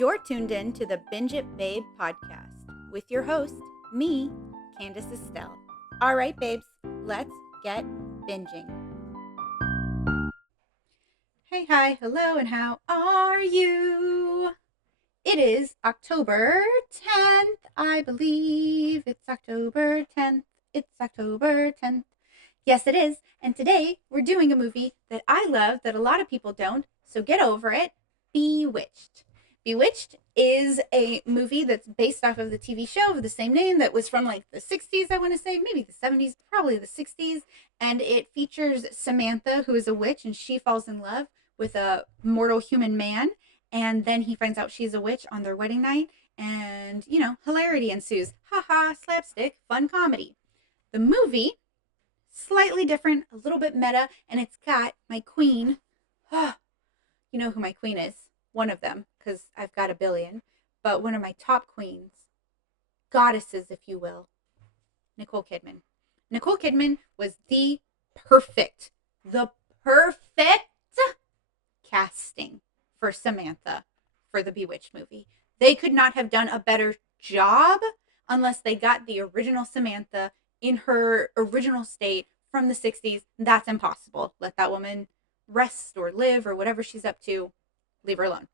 You're tuned in to the Binge It Babe podcast with your host, me, Candace Estelle. All right, babes, let's get binging. Hey, hi, hello, and how are you? It is October 10th, I believe. It's October 10th. It's October 10th. Yes, it is. And today we're doing a movie that I love that a lot of people don't, so get over it. Bewitched. Bewitched is a movie that's based off of the TV show of the same name that was from like the 60s, I want to say, maybe the 70s, probably the 60s. And it features Samantha, who is a witch, and she falls in love with a mortal human man. And then he finds out she's a witch on their wedding night. And, hilarity ensues. Ha ha, slapstick, fun comedy. The movie, slightly different, a little bit meta, and it's got my queen. You know who my queen is. One of them, because I've got a billion. But one of my top queens, goddesses, if you will, Nicole Kidman. Nicole Kidman was the perfect casting for Samantha for the Bewitched movie. They could not have done a better job unless they got the original Samantha in her original state from the 60s. That's impossible. Let that woman rest or live or whatever she's up to. Leave her alone.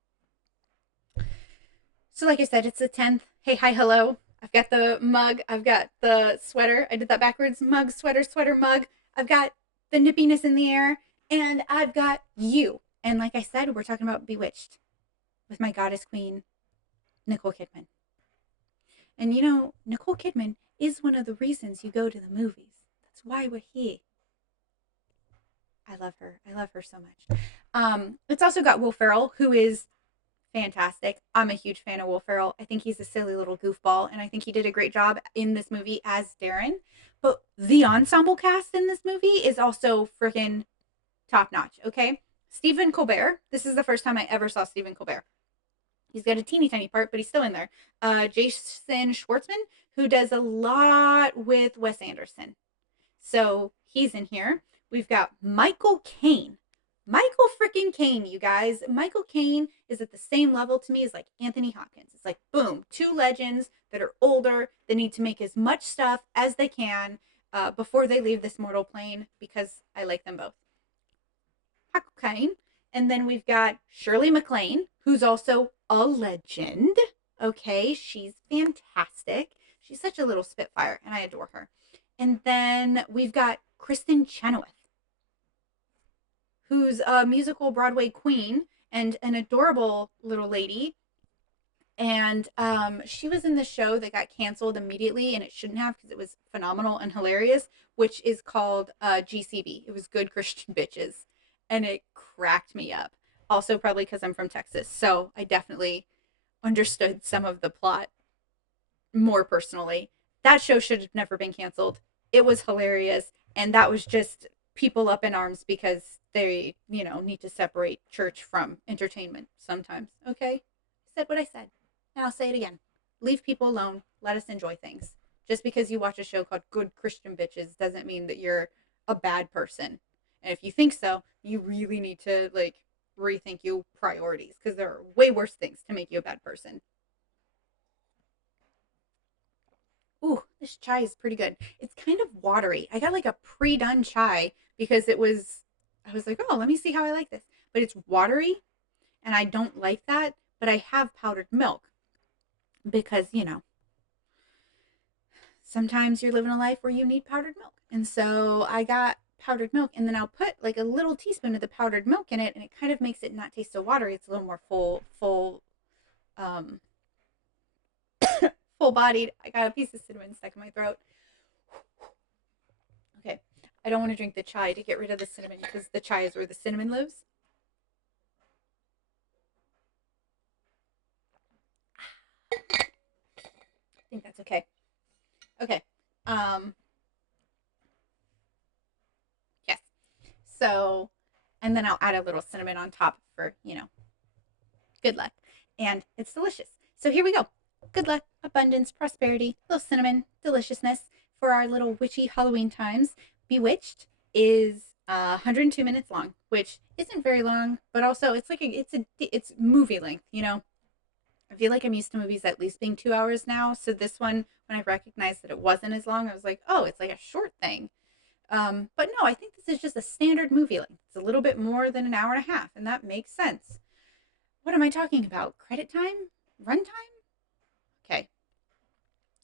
So like I said, it's the 10th. Hey, hi, hello. I've got the mug. I've got the sweater. I did that backwards. Mug, sweater, sweater, mug. I've got the nippiness in the air. And I've got you. And like I said, we're talking about Bewitched with my goddess queen, Nicole Kidman. And Nicole Kidman is one of the reasons you go to the movies. That's why we're here. I love her. I love her so much. It's also got Will Ferrell, who is fantastic. I'm a huge fan of Will Ferrell. I think he's a silly little goofball, and I think he did a great job in this movie as Darren. But the ensemble cast in this movie is also freaking top notch, okay? Stephen Colbert. This is the first time I ever saw Stephen Colbert. He's got a teeny tiny part, but he's still in there. Jason Schwartzman, who does a lot with Wes Anderson. So he's in here. We've got Michael Caine. Michael freaking Caine, you guys. Michael Caine is at the same level to me as like Anthony Hopkins. It's like, boom, two legends that are older. They need to make as much stuff as they can before they leave this mortal plane because I like them both. Michael Caine. And then we've got Shirley MacLaine, who's also a legend. Okay, she's fantastic. She's such a little spitfire, and I adore her. And then we've got Kristen Chenoweth, who's a musical Broadway queen and an adorable little lady. And she was in the show that got canceled immediately, and it shouldn't have because it was phenomenal and hilarious, which is called GCB. It was Good Christian Bitches, and it cracked me up. Also, probably because I'm from Texas, so I definitely understood some of the plot more personally. That show should have never been canceled. It was hilarious, and that was just people up in arms because they, need to separate church from entertainment sometimes. Okay? I said what I said, and I'll say it again. Leave people alone. Let us enjoy things. Just because you watch a show called Good Christian Bitches doesn't mean that you're a bad person. And if you think so, you really need to, rethink your priorities because there are way worse things to make you a bad person. Ooh, this chai is pretty good. It's kind of watery. I got like a pre-done chai because I was like, oh, let me see how I like this. But it's watery and I don't like that. But I have powdered milk because, sometimes you're living a life where you need powdered milk. And so I got powdered milk, and then I'll put like a little teaspoon of the powdered milk in it, and it kind of makes it not taste so watery. It's a little more full full-bodied. I got a piece of cinnamon stuck in my throat. Okay, I don't want to drink the chai to get rid of the cinnamon because the chai is where the cinnamon lives. I think that's okay. Okay. Yes. So, and then I'll add a little cinnamon on top for, good luck. And it's delicious. So here we go. Good luck, abundance, prosperity, little cinnamon, deliciousness for our little witchy Halloween times. Bewitched is 102 minutes long, which isn't very long, but also it's like it's movie length, I feel like I'm used to movies at least being 2 hours now. So this one, when I recognized that it wasn't as long, I was like, oh, it's like a short thing. But no, I think this is just a standard movie length. It's a little bit more than an hour and a half, and that makes sense. What am I talking about? Credit time? Runtime? Okay.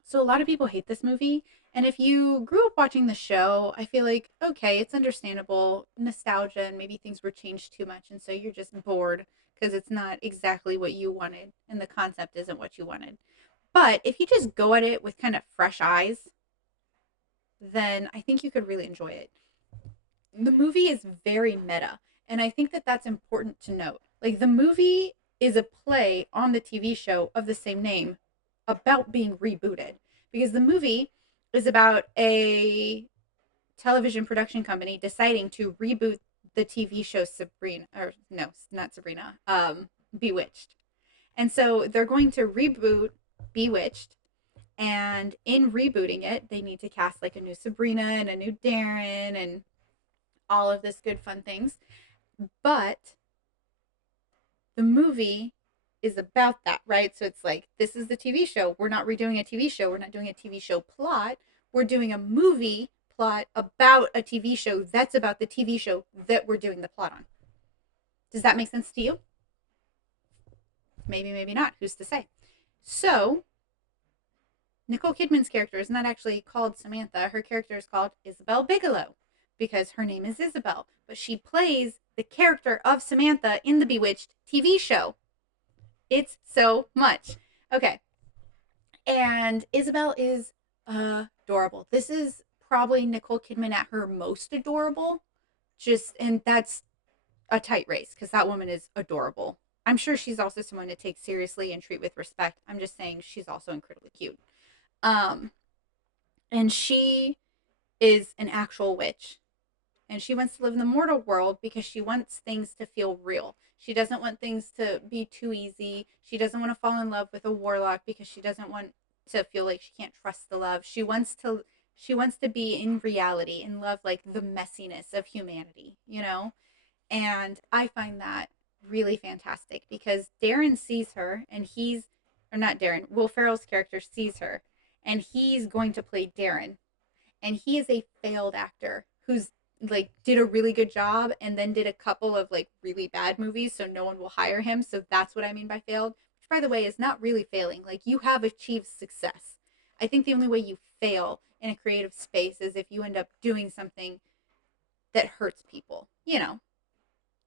So a lot of people hate this movie. And if you grew up watching the show, I feel like, okay, it's understandable. Nostalgia and maybe things were changed too much. And so you're just bored because it's not exactly what you wanted and the concept isn't what you wanted. But if you just go at it with kind of fresh eyes, then I think you could really enjoy it. The movie is very meta. And I think that that's important to note. Like, the movie is a play on the TV show of the same name about being rebooted. Because the movie is about a television production company deciding to reboot the TV show Sabrina, or no, not Sabrina, Bewitched. And so they're going to reboot Bewitched. And in rebooting it, they need to cast like a new Sabrina and a new Darren and all of this good fun things. But the movie is about that, right? So it's like, this is the TV show. We're not redoing a TV show. We're not doing a TV show plot. We're doing a movie plot about a TV show that's about the TV show that we're doing the plot on. Does that make sense to you? Maybe, maybe not. Who's to say? So, Nicole Kidman's character is not actually called Samantha. Her character is called Isabel Bigelow because her name is Isabel. But she plays the character of Samantha in the Bewitched TV show. It's so much. Okay. And Isabel is adorable. This is probably Nicole Kidman at her most adorable. And that's a tight race because that woman is adorable. I'm sure she's also someone to take seriously and treat with respect. I'm just saying she's also incredibly cute. Um, and she is an actual witch. And she wants to live in the mortal world because she wants things to feel real. She doesn't want things to be too easy. She doesn't want to fall in love with a warlock because she doesn't want to feel like she can't trust the love. She wants to be in reality and love like the messiness of humanity, you know? And I find that really fantastic because Darren sees her and or not Darren, Will Ferrell's character sees her and he's going to play Darren. And he is a failed actor who's like did a really good job and then did a couple of like really bad movies, so no one will hire him. So that's what I mean by failed, which by the way is not really failing. Like, you have achieved success. I think the only way you fail in a creative space is if you end up doing something that hurts people,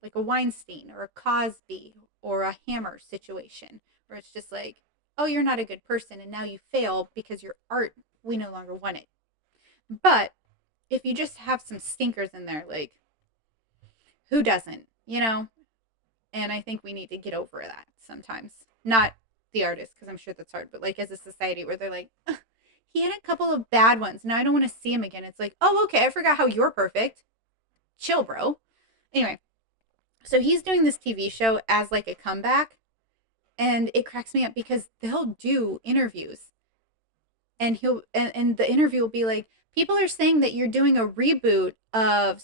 like a Weinstein or a Cosby or a Hammer situation, where it's just like, oh, you're not a good person and now you fail because your art, we no longer want it. But if you just have some stinkers in there, like, who doesn't? And I think we need to get over that sometimes. Not the artist, because I'm sure that's hard, but like as a society where they're like, he had a couple of bad ones. Now I don't want to see him again. It's like, oh, okay, I forgot how you're perfect. Chill, bro. Anyway, so he's doing this TV show as like a comeback, and it cracks me up because they'll do interviews and the interview will be like, people are saying that you're doing a reboot of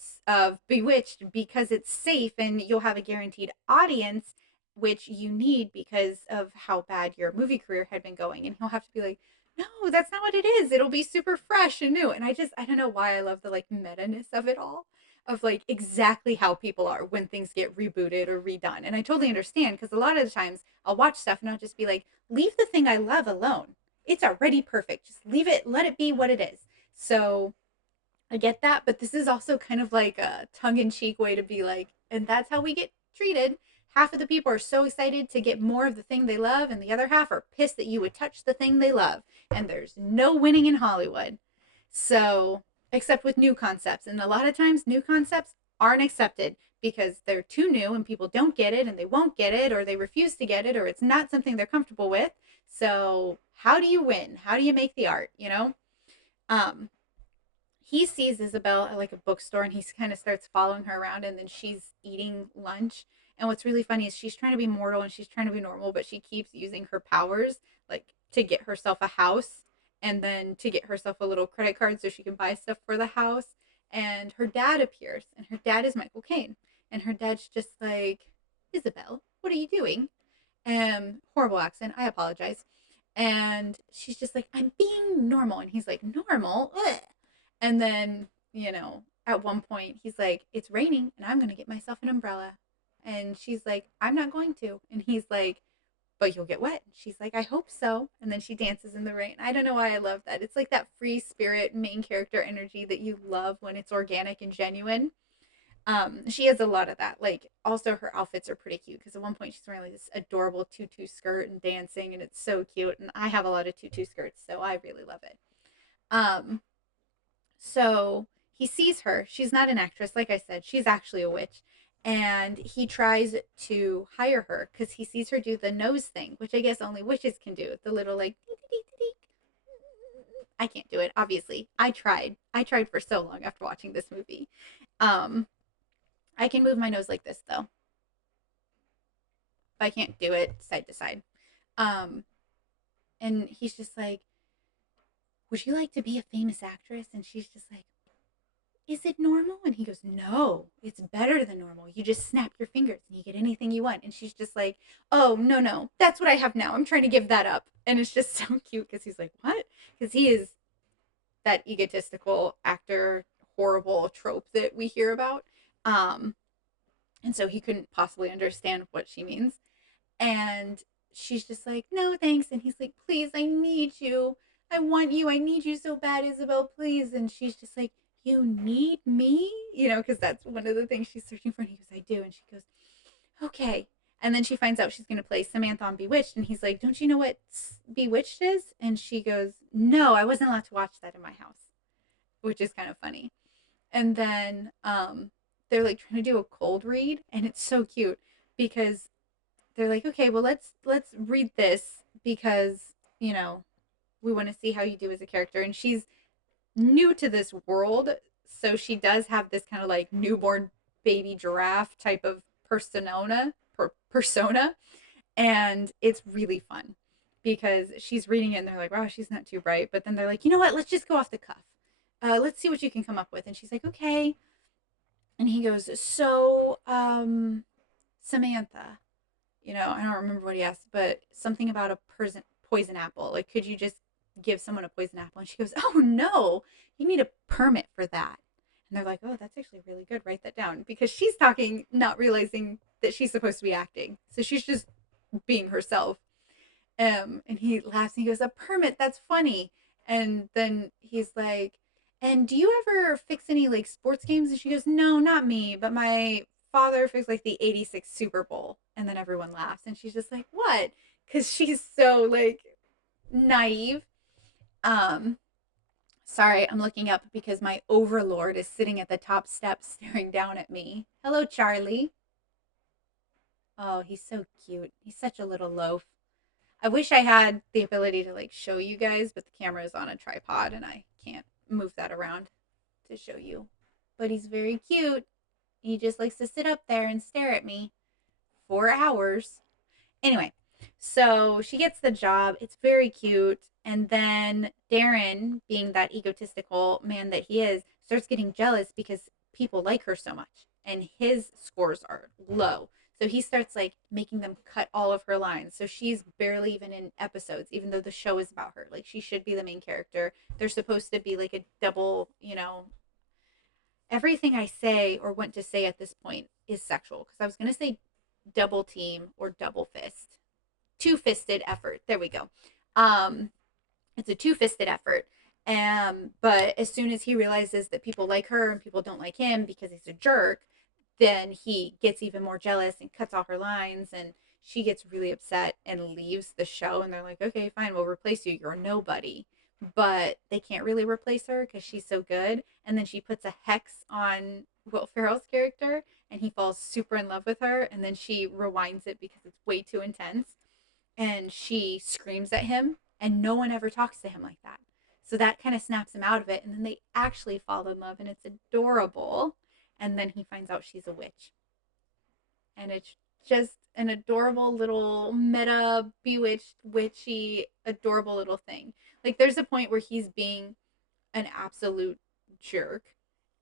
Bewitched because it's safe and you'll have a guaranteed audience, which you need because of how bad your movie career had been going. And he'll have to be like, no, that's not what it is. It'll be super fresh and new. And I don't know why I love the like meta-ness of it all, of like exactly how people are when things get rebooted or redone. And I totally understand because a lot of the times I'll watch stuff and I'll just be like, leave the thing I love alone. It's already perfect. Just leave it, let it be what it is. So I get that, but this is also kind of like a tongue-in-cheek way to be like, and that's how we get treated. Half of the people are so excited to get more of the thing they love, and the other half are pissed that you would touch the thing they love. And there's no winning in Hollywood. So, except with new concepts. And a lot of times, new concepts aren't accepted because they're too new and people don't get it and they won't get it or they refuse to get it or it's not something they're comfortable with. So, how do you win? How do you make the art? Um, he sees Isabel at like a bookstore and he kind of starts following her around and then she's eating lunch. And what's really funny is she's trying to be mortal and she's trying to be normal, but she keeps using her powers like to get herself a house and then to get herself a little credit card so she can buy stuff for the house. And her dad appears and her dad is Michael Caine. And her dad's just like, Isabel, what are you doing? Horrible accent. I apologize. And she's just like, I'm being normal. And he's like, normal? Ugh. And then, at one point, he's like, it's raining and I'm going to get myself an umbrella. And she's like, I'm not going to. And he's like, but you'll get wet. She's like, I hope so. And then she dances in the rain. I don't know why I love that. It's like that free spirit main character energy that you love when it's organic and genuine. She has a lot of that. Like, also her outfits are pretty cute because at one point she's wearing like this adorable tutu skirt and dancing, and it's so cute. And I have a lot of tutu skirts, so I really love it. Um, so he sees her. She's not an actress, like I said. She's actually a witch. And he tries to hire her because he sees her do the nose thing, which I guess only witches can do. The little like, I can't do it, obviously. I tried. I tried for so long after watching this movie. Um, I can move my nose like this though. But I can't do it side to side. Um, and he's just like, would you like to be a famous actress? And she's just like, is it normal? And he goes, no, it's better than normal. You just snap your fingers and you get anything you want. And she's just like, oh, no, no, that's what I have now. I'm trying to give that up. And it's just so cute because he's like, what? Because he is that egotistical actor, horrible trope that we hear about. Um, and so he couldn't possibly understand what she means. And she's just like, no, thanks. And he's like, please, I need you. I want you. I need you so bad, Isabel, please. And she's just like, you need me? Because that's one of the things she's searching for. And he goes, I do. And she goes, okay. And then she finds out she's going to play Samantha on Bewitched. And he's like, don't you know what Bewitched is? And she goes, no, I wasn't allowed to watch that in my house, which is kind of funny. And then they're like trying to do a cold read. And it's so cute because they're like, okay, well, let's read this because, we want to see how you do as a character. And she's new to this world, so she does have this kind of like newborn baby giraffe type of persona, and it's really fun because she's reading it and they're like, wow, she's not too bright, but then they're like, you know what, let's just go off the cuff. Let's see what you can come up with. And she's like, okay. And he goes, so Samantha, I don't remember what he asked, but something about a poison apple. Like, could you just give someone a poison apple? And she goes, oh no, you need a permit for that. And they're like, oh, that's actually really good. Write that down. Because she's talking, not realizing that she's supposed to be acting. So she's just being herself. And he laughs and he goes, a permit? That's funny. And then he's like, and do you ever fix any like sports games? And she goes, no, not me, but my father fixed like the 86 Super Bowl. And then everyone laughs. And she's just like, what? Because she's so like naive. Um, Sorry, I'm looking up because my overlord is sitting at the top step staring down at me. Hello, Charlie. Oh, he's so cute. He's such a little loaf. I wish I had the ability to like show you guys, but the camera is on a tripod and I can't move that around to show you. But he's very cute. He just likes to sit up there and stare at me for hours. Anyway, so she gets the job. It's very cute. And then Darren, being that egotistical man that he is, starts getting jealous because people like her so much and his scores are low. So he starts like making them cut all of her lines. So she's barely even in episodes, even though the show is about her. Like, she should be the main character. They're supposed to be like a double, everything I say or want to say at this point is sexual. Because I was going to say double team or double fist. Two-fisted effort. There we go. It's a two-fisted effort. But as soon as he realizes that people like her and people don't like him because he's a jerk, then he gets even more jealous and cuts all her lines, and she gets really upset and leaves the show. And they're like, okay, fine, we'll replace you. You're nobody. But they can't really replace her because she's so good. And then she puts a hex on Will Ferrell's character, and he falls super in love with her. And then she rewinds it because it's way too intense. And she screams at him, and no one ever talks to him like that. So that kind of snaps him out of it. And then they actually fall in love, and it's adorable. And then he finds out she's a witch. And it's just an adorable little meta, bewitched, witchy, adorable little thing. Like, there's a point where he's being an absolute jerk.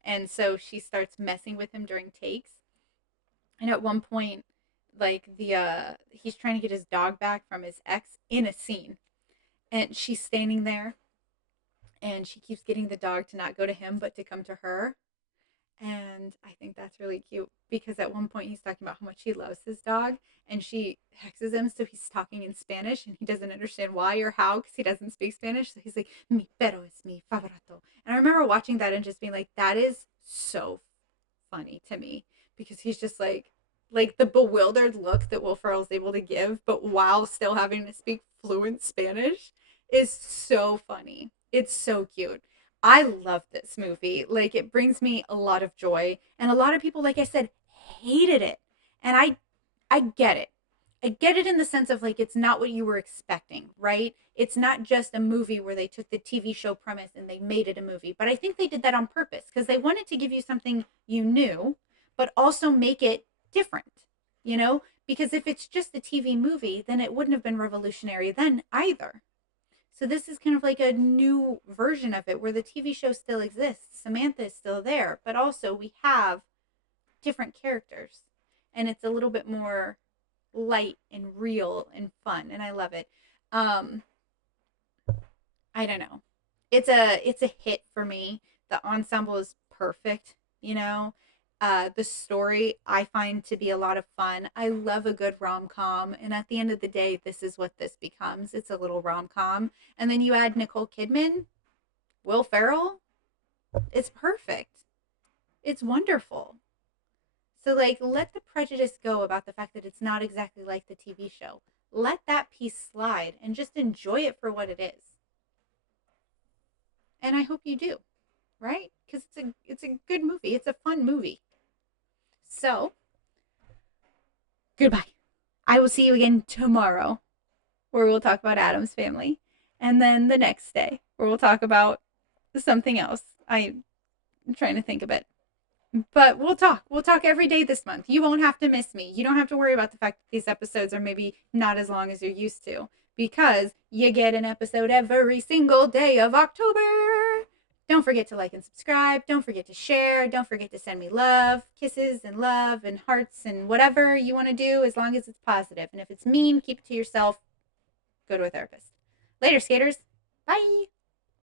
And so she starts messing with him during takes. And at one point, like he's trying to get his dog back from his ex in a scene, and she's standing there, and she keeps getting the dog to not go to him but to come to her. And I think that's really cute because at one point he's talking about how much he loves his dog, and she hexes him, so he's talking in Spanish and he doesn't understand why or how because he doesn't speak Spanish. So he's like, mi perro es mi favorito. And I remember watching that and just being like, that is so funny to me because he's just like the bewildered look that Will Ferrell's able to give, but while still having to speak fluent Spanish is so funny. It's so cute. I love this movie. Like it brings me a lot of joy, and a lot of people, like I said, hated it. And I get it. I get it in the sense of like it's not what you were expecting, right? It's not just a movie where they took the TV show premise and they made it a movie. But I think they did that on purpose because they wanted to give you something you knew, but also make it different, you know? Because if it's just a TV movie, then it wouldn't have been revolutionary then either. So this is kind of like a new version of it where the TV show still exists. Samantha is still there, but also we have different characters. And it's a little bit more light and real and fun, and I love it. Um I don't know. It's a hit for me. The ensemble is perfect, you know. The story I find to be a lot of fun. I love a good rom-com, and at the end of the day, this is what this becomes. It's a little rom-com. And then you add Nicole Kidman, Will Ferrell. It's perfect. It's wonderful. So like let the prejudice go about the fact that it's not exactly like the TV show. Let that piece slide and just enjoy it for what it is. And I hope you do, right? Because it's a good movie. It's a fun movie. So, goodbye. I will see you again tomorrow, where we'll talk about Adam's family, and then the next day, where we'll talk about something else. I'm trying to think of it. But we'll talk. We'll talk every day this month. You won't have to miss me. You don't have to worry about the fact that these episodes are maybe not as long as you're used to because you get an episode every single day of October. Don't forget to like and subscribe. Don't forget to share. Don't forget to send me kisses and hearts and whatever you want to do as long as it's positive. And if it's mean, keep it to yourself. Go to a therapist. Later, skaters. Bye.